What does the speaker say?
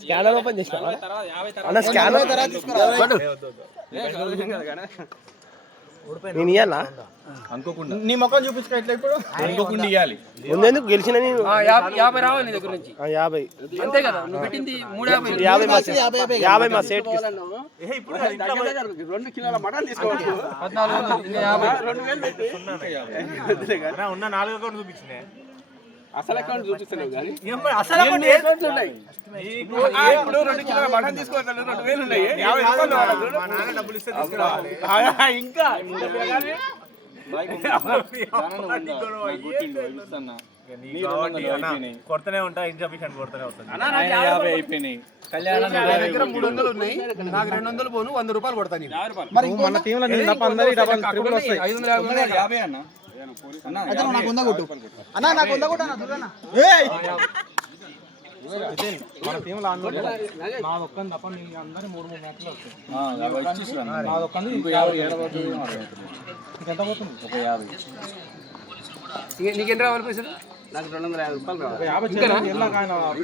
scanner open చేసిన scanner నేను ఇయ్యాలా అనుకోకుండా నీ ముఖం చూపించుకో ఎట్లా ఇప్పుడు అనుకోకుండా ఇవ్వాలి ముందెందుకు గెలిచిన 50 రావాలి నీ దగ్గర నుంచి 50 అంతే కదా నువ్వు పెట్టింది 50 మా సెట్ ఇప్పుడు 2 కిలోల మటన్ తీసుకోవచ్చు 14 పెట్టి ఉన్న 4 అకౌంట్ చూపించినే అసలు అకౌంట్ చూపిస్తున్నావు కానీ అసలు అకౌంట్స్ ఉన్నాయి ఇప్పుడు 2 కిలోల మటన్ తీసుకోవాలి 2000 ఉన్నాయి 50 రూపాయలు మా నాన్న డబ్బులు ఇస్తే తీసుకురావాలి ఇంకా కొడుతూనే ఉంటా ఇన్సఫిషియెంట్ కొడుతూనే వస్తుంది 50 అయిపోయినాయి కళ్యాణం దగ్గర 300 ఉన్నాయి నాకు 200 పోను 100 రూపాయలు కొడతాను మరి మన టీంలో నిన్న 500 వస్తాయి 550 అన్న నాకు ఉందా కొట్టు అన్న నాకు ఉందా కొట్టు అన్న మన టీంలో నా ఒక్కని తప్ప నీ అందరి 3 మ్యాచ్లు వస్తాయి నా ఒక్కని ఎంత పోతుంది ఒక 50 నీకెంత రావాలి పైసలు నాకు 250 రూపాయలు రావాలి